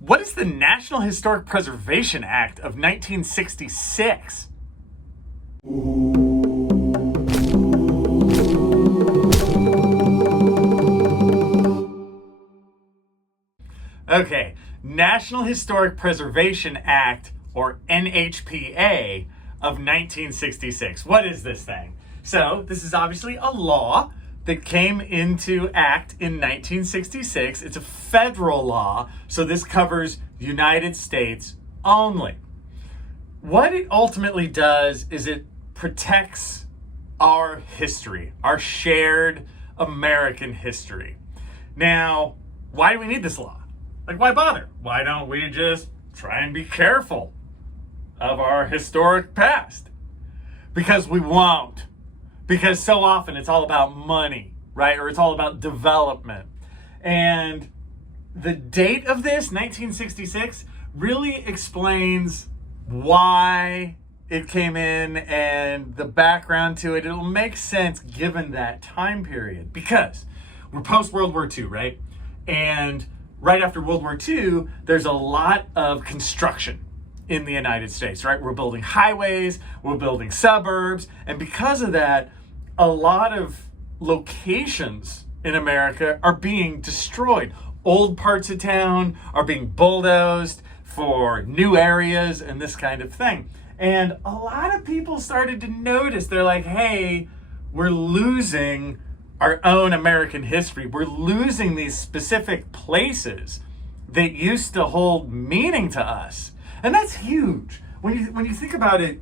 What is the National Historic Preservation Act of 1966? Okay, National Historic Preservation Act, or NHPA, of 1966. What is this thing? So, this is obviously a law that came into act in 1966. It's a federal law, so this covers the United States only. What it ultimately does is it protects our history, our shared American history. Now, why do we need this law? Like, why bother? Why don't we just try and be careful of our historic past? Because we won't. Because so often it's all about money, right? Or it's all about development. And the date of this, 1966, really explains why it came in and the background to it. It'll make sense given that time period. Because we're post-World War II, right? And right after World War II, there's a lot of construction in the United States, right? We're building highways, we're building suburbs, and because of that, a lot of locations in America are being destroyed. Old parts of town are being bulldozed for new areas and this kind of thing. And a lot of people started to notice, they're like, hey, we're losing our own American history. We're losing these specific places that used to hold meaning to us. And that's huge. When you think about it,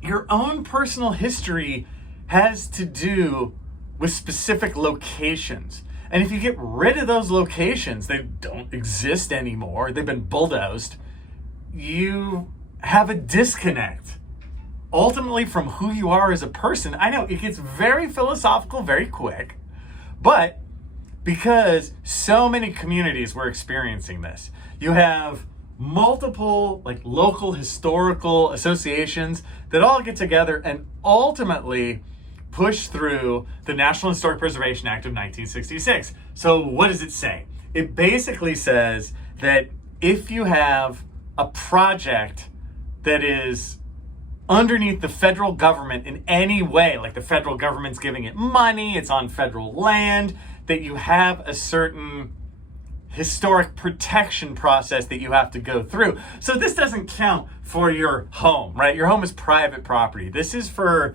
your own personal history has to do with specific locations. And if you get rid of those locations, they don't exist anymore, they've been bulldozed, you have a disconnect ultimately from who you are as a person. I know it gets very philosophical very quick, but because so many communities were experiencing this, you have multiple local historical associations that all get together and ultimately push through the National Historic Preservation Act of 1966. So what does it say? It basically says that if you have a project that is underneath the federal government in any way, like the federal government's giving it money, it's on federal land, that you have a certain historic protection process that you have to go through. So this doesn't count for your home, right? Your home is private property. This is for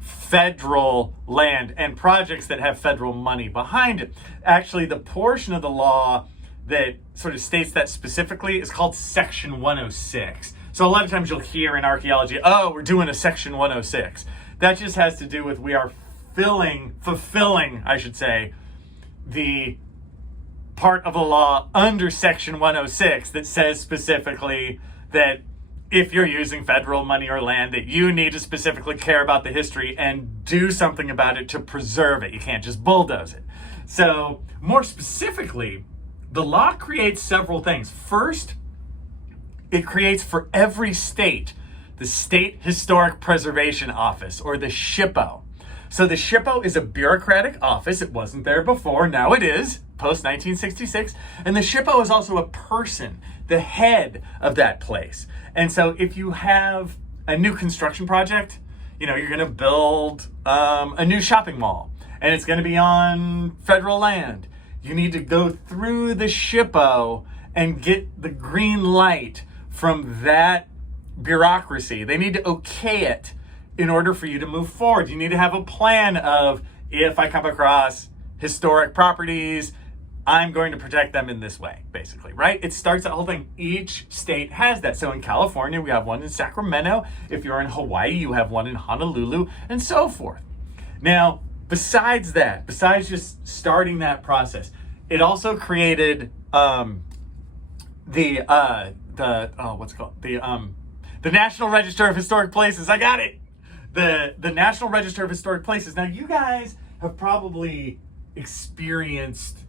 federal land and projects that have federal money behind it. Actually, the portion of the law that sort of states that specifically is called Section 106. So a lot of times you'll hear in archaeology, oh, we're doing a Section 106. That just has to do with we are fulfilling, I should say, the part of the law under Section 106 that says specifically that if you're using federal money or land, that you need to specifically care about the history and do something about it to preserve it. You can't just bulldoze it. So more specifically, the law creates several things. First, it creates for every state the State Historic Preservation Office, or the SHPO. So the SHPO is a bureaucratic office. It wasn't there before. Now it is, post-1966. And the SHPO is also a person, the head of that place. And so if you have a new construction project, you're going to build a new shopping mall, and it's going to be on federal land. You need to go through the SHPO and get the green light from that bureaucracy. They need to okay it in order for you to move forward. You need to have a plan of, if I come across historic properties, I'm going to protect them in this way, basically, right? It starts that whole thing. Each state has that. So in California, we have one in Sacramento. If you're in Hawaii, you have one in Honolulu, and so forth. Now, besides that, besides just starting that process, it also created the National Register of Historic Places. I got it. The National Register of Historic Places. Now, you guys have probably experienced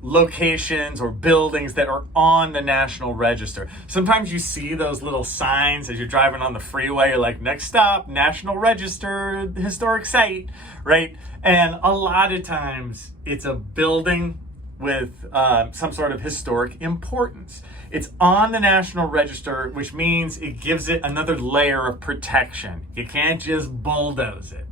locations or buildings that are on the National Register. Sometimes you see those little signs as you're driving on the freeway. You're like, next stop, National Register, historic site, right? And a lot of times it's a building with some sort of historic importance. It's on the National Register, which means it gives it another layer of protection. You can't just bulldoze it.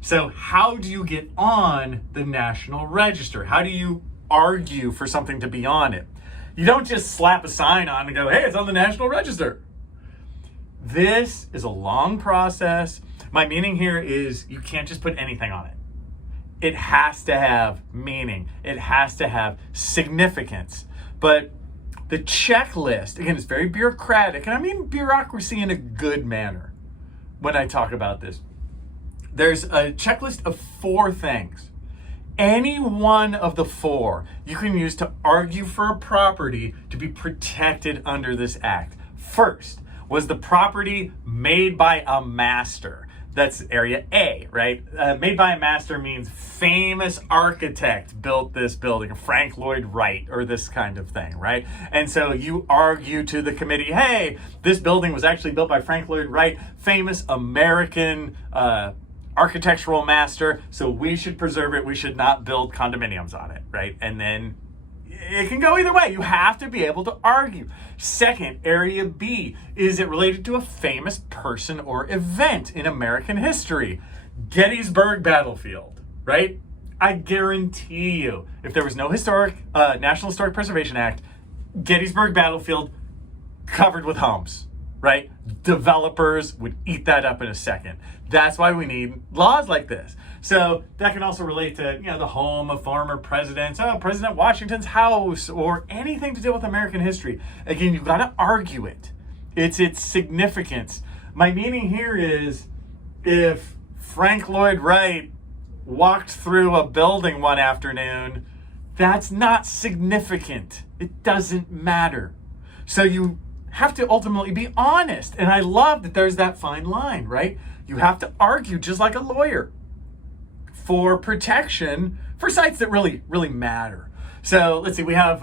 So how do you get on the National Register? How do you argue for something to be on it? You don't just slap a sign on and go, hey, it's on the National Register. This is a long process. My meaning here is you can't just put anything on it. It has to have meaning. It has to have significance. But the checklist, again, is very bureaucratic, and I mean bureaucracy in a good manner when I talk about this. There's a checklist of 4 things. Any one of the 4 you can use to argue for a property to be protected under this act. First, was the property made by a master? That's area A, right? Made by a master means famous architect built this building, Frank Lloyd Wright, or this kind of thing, right? And so you argue to the committee, hey, this building was actually built by Frank Lloyd Wright, famous American architectural master, so we should preserve it. We should not build condominiums on it, right? And then it can go either way. You have to be able to argue. Second, area B, is it related to a famous person or event in American history? Gettysburg Battlefield, right? I guarantee you, if there was no National Historic Preservation Act, Gettysburg Battlefield covered with homes, right? Developers would eat that up in a second. That's why we need laws like this. So that can also relate to, the home of former presidents, President Washington's house, or anything to do with American history. Again, you've got to argue it. It's its significance. My meaning here is, if Frank Lloyd Wright walked through a building one afternoon, that's not significant. It doesn't matter. So you have to ultimately be honest. And I love that there's that fine line, right? You have to argue just like a lawyer for protection for sites that really, really matter. So let's see, we have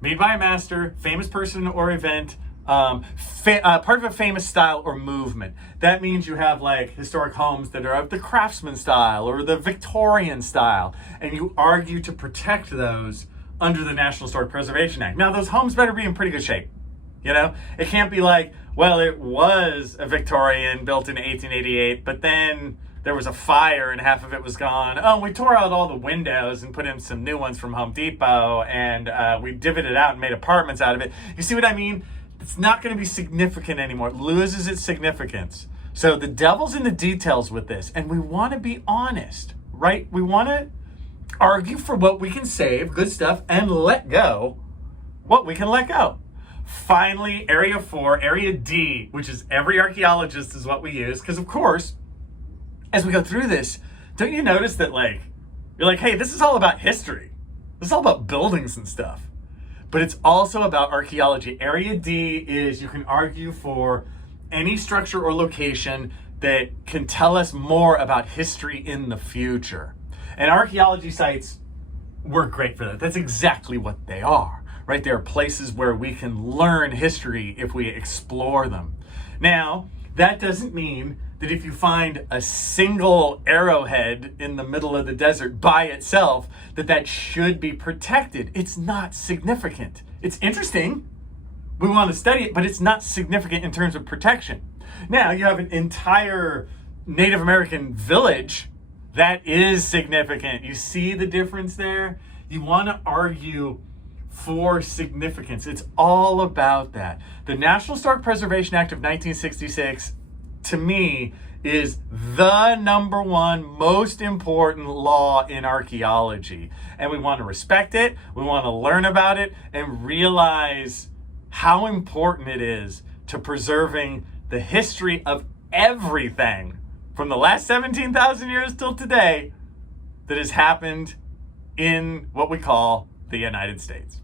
made by a master, famous person or event, part of a famous style or movement. That means you have like historic homes that are of the Craftsman style or the Victorian style, and you argue to protect those under the National Historic Preservation Act. Now, those homes better be in pretty good shape. It can't be like, well, it was a Victorian built in 1888, but then there was a fire and half of it was gone. Oh, we tore out all the windows and put in some new ones from Home Depot, and we divvied it out and made apartments out of it. You see what I mean? It's not going to be significant anymore. It loses its significance. So the devil's in the details with this, and we want to be honest, right? We want to argue for what we can save, good stuff, and let go what we can let go. Finally, area 4, area D, which is every archaeologist is what we use, because of course, as we go through this, don't you notice that you're like, hey, this is all about history. This is all about buildings and stuff. But it's also about archaeology. Area D is you can argue for any structure or location that can tell us more about history in the future. And archaeology sites work great for that. That's exactly what they are, right? They are places where we can learn history if we explore them. Now, that doesn't mean that if you find a single arrowhead in the middle of the desert by itself, that should be protected. It's not significant. It's interesting. We want to study it, but it's not significant in terms of protection. Now, you have an entire Native American village that is significant. You see the difference there? You want to argue for significance. It's all about that. The National Historic Preservation Act of 1966, to me, is the number one most important law in archaeology. And we want to respect it, we want to learn about it, and realize how important it is to preserving the history of everything from the last 17,000 years till today that has happened in what we call the United States.